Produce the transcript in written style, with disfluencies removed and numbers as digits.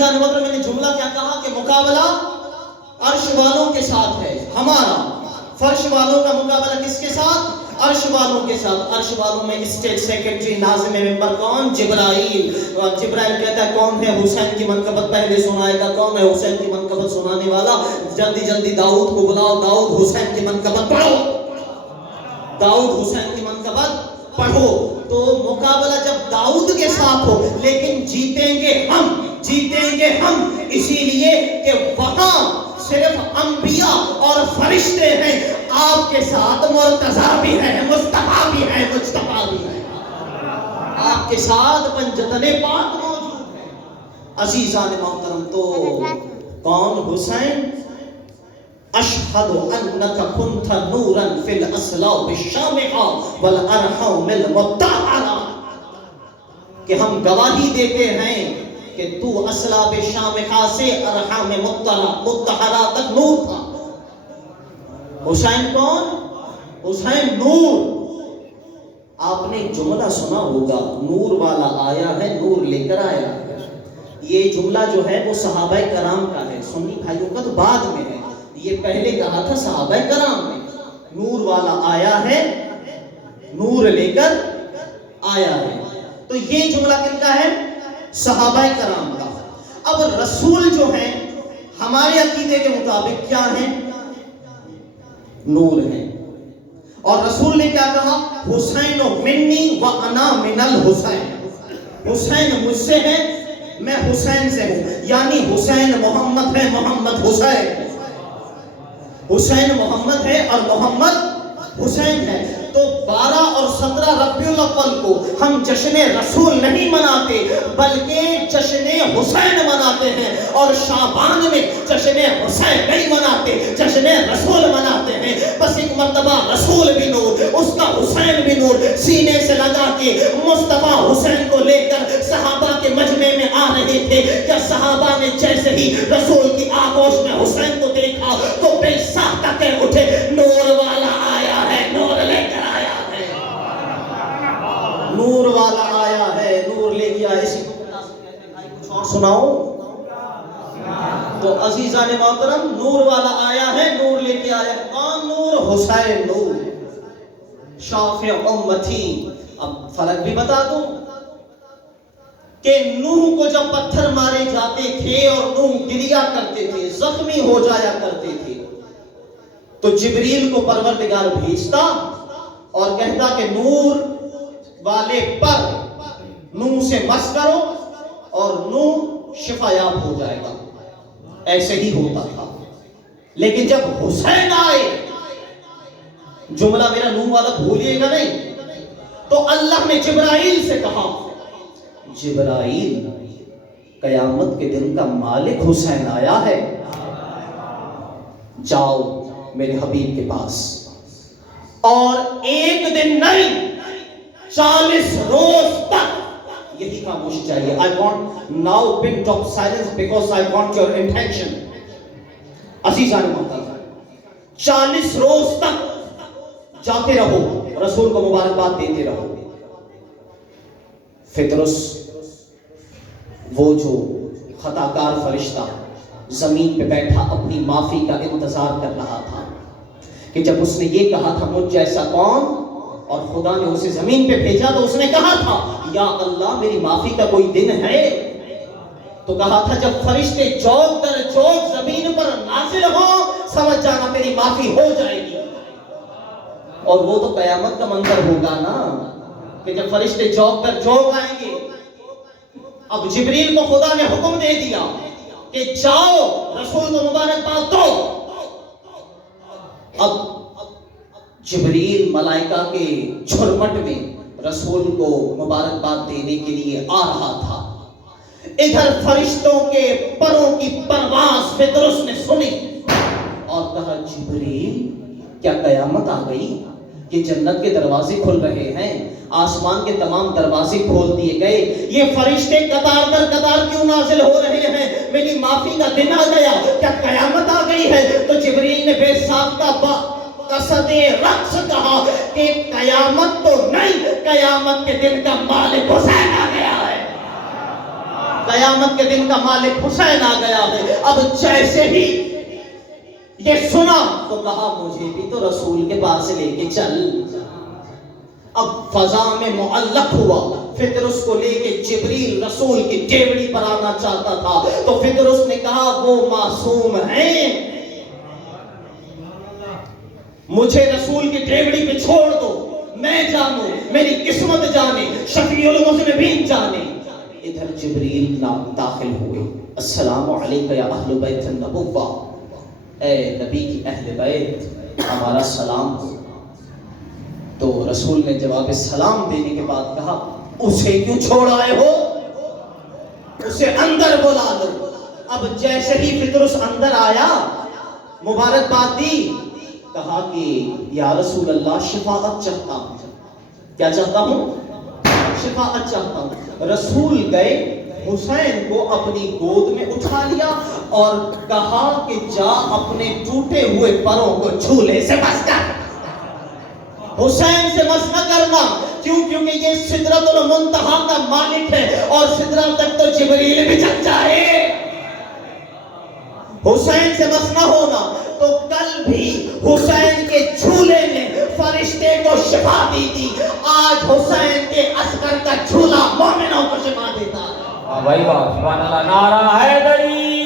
عزیزان محترم میں نے جملہ کیا کہا کہ مقابلہ عرش والوں کے ساتھ ہے ہمارا، فرش والوں کا مقابلہ کس کے ساتھ؟ عرش والوں کے ساتھ۔ عرش والوں میں اسٹیٹ سیکرٹری ناظم ممبر کون؟ جبرائیل۔ جبرائیل کہتا ہے کون ہے حسین کی منقبت پہلے سنائے گا؟ کون ہے حسین کی منقبت سنانے والا؟ جلدی جلدی داؤد کو بلاؤ، داؤد حسین کی منقبت پڑھو، داؤد حسین کی منقبت پڑھو۔ تو مقابلہ جب داؤد کے ساتھ ہو، لیکن جیتیں گے ہم، جیتیں گے ہم، اسی لیے کہ وہاں صرف انبیاء اور فرشتے ہیں، آپ کے ساتھ مرتضیٰ بھی ہے، مصطفیٰ بھی ہے، مجتبیٰ بھی ہے، آپ کے ساتھ پنجتن پاک موجود ہے۔ عزیزان محترم، تو کون حسین؟ اشہد انک کنت نورا فی الاسلاب الشامخہ والارحام المطہرہ، کہ ہم گواہی دیتے ہیں کہ تو اسلاب شامخہ سے ارحام مطہرہ تک نور تھا۔ حسین کون؟ حسین نور۔ آپ نے جملہ سنا ہوگا، نور والا آیا ہے، نور لے کر آیا ہے۔ یہ جملہ جو ہے وہ صحابہ کرام کا ہے، سنی بھائیوں کا تو بعد میں ہے، یہ پہلے کہا تھا صحابہ کرام نے۔ نور والا آیا ہے، نور لے کر آیا ہے، تو یہ جملہ کن کا ہے؟ صحابہ کرام کا۔ اب رسول جو ہیں ہمارے عقیدے کے مطابق کیا ہیں؟ نور ہیں۔ اور رسول نے کیا کہا؟ حسین منی و انا من الحسین، حسین مجھ سے ہے، میں حسین سے ہوں، یعنی حسین محمد ہے، محمد حسین، حسین محمد ہے اور محمد حسین ہے۔ تو 12 اور 17 ربیع الاول کو ہم جشن رسول نہیں مناتے، بلکہ جشن حسین مناتے ہیں، اور شعبان میں جشن حسین نہیں مناتے، جشن رسول مناتے ہیں۔ بس ایک مرتبہ رسول بھی نور، اس کا حسین بھی نور، سینے سے لگا کے مصطفیٰ حسین کو لے کر صحابہ کے مجمع میں آ رہے تھے، کیا صحابہ نے جیسے ہی رسول کی آغوش میں حسین کو دیکھا تو بے ساختہ کہہ اٹھے، نور والا آیا ہے، نور لے کر آیا ہے، نور والا آیا ہے، نور لے کے آیا۔ اسی کو کچھ اور سناؤ تو عزیزان محترم، نور والا آیا ہے، نور لے کے آیا ہے۔ کون نور؟ حسین نور، شافع امتی۔ اب فرق بھی بتا دوں کہ نوح کو جب پتھر مارے جاتے تھے اور نوح گریا کرتے تھے، زخمی ہو جایا کرتے تھے، تو جبریل کو پروردگار بھیجتا اور کہتا کہ نور والے پر نوح سے مس کرو اور نوح شفا یاب ہو جائے گا۔ ایسے ہی ہوتا تھا۔ لیکن جب حسین آئے، جملہ میرا نوح والا بھولیے گا نہیں، تو اللہ نے جبرائیل سے کہا، جبرائیل قیامت کے دن کا مالک حسین آیا ہے، جاؤ میرے حبیب کے پاس، اور ایک دن نہیں 40 روز تک یہی خاموشی چاہیے۔ I want now bit of silence because I want your attention۔ عزیزان محترم، 40 روز تک جاتے رہو، رسول کو مبارکباد دیتے رہو۔ فطرس وہ جو خطاکار فرشتہ زمین پہ بیٹھا اپنی معافی کا انتظار کر رہا تھا، کہ جب اس نے یہ کہا تھا مجھ جیسا کون، اور خدا نے اسے زمین پہ بھیجا تو اس نے کہا تھا یا اللہ میری معافی کا کوئی دن ہے؟ تو کہا تھا جب فرشتے چوک در چوک زمین پر نازل ہوں، سمجھ جانا میری معافی ہو جائے گی۔ اور وہ تو قیامت کا منظر ہوگا نا، کہ جب فرشتے چوک در چوک آئیں گے۔ اب جبریل کو خدا نے حکم دے دیا کہ جاؤ رسول کو مبارکباد دو۔ اب جبریل ملائکہ کے جھرمٹ میں رسول کو مبارکباد دینے کے لیے آ رہا تھا۔ ادھر فرشتوں کے پروں کی پرواز فطرس نے سنی اور کہا جبریل کیا قیامت آ گئی؟ یہ جنت کے دروازے کھل رہے ہیں، آسمان کے تمام دروازے کھول دیے گئے، یہ فرشتے قطار در قطار کیوں نازل ہو رہے ہیں؟ میری معافی کا دن آ گیا، کیا قیامت آ گئی ہے؟ تو جبریل نے بے ساختہ قصد رقص کہا کہ قیامت تو نہیں، قیامت کے دن کا مالک حسین آ گیا ہے، قیامت کے دن کا مالک حسین آ گیا ہے. اب جیسے ہی یہ سنا تو کہا مجھے بھی تو رسول کے پاس لے کے چل. اب فضا میں معلق ہوا. فطرس کو لے کے جبریل رسول کی ڈیوڑی پر آنا چاہتا تھا تو فطرس نے کہا وہ معصوم ہیں, مجھے رسول کی ڈیوڑی پہ چھوڑ دو, میں جانوں, میری قسمت جانے, شفیع المذنبین جانے. ادھر جبریل داخل ہوئے. السلام علیکم یا اہل بیت النبوہ, اے نبی کی اہل بیت ہمارا سلام ہو. تو رسول نے جواب سلام دینے کے بعد کہا اسے کیوں چھوڑ آئے ہو, اسے اندر بلا لو. اب جیسے ہی فطرس اندر آیا مبارکباد دی, کہا کہ یا رسول اللہ شفاعت چاہتا ہوں. کیا چاہتا ہوں؟ شفاعت چاہتا ہوں. رسول گئے, حسین کو اپنی گود میں اٹھا لیا اور کہا کہ جا اپنے ٹوٹے ہوئے پروں کو جھولے سے بس کر. حسین سے بس نہ کرنا, کیونکہ یہ سدرۃ المنتہا کا مالک ہے اور سدرۃ تک تو جبریل بھی چل جائے. حسین سے بس نہ ہونا تو کل بھی حسین کے جھولے نے فرشتے کو شفا دی تھی, آج حسین کے عسکر کا جھولا مومنوں کو شفا دیتا ہے. بھائی واہ, سبحان اللہ, نعرہ حیدری.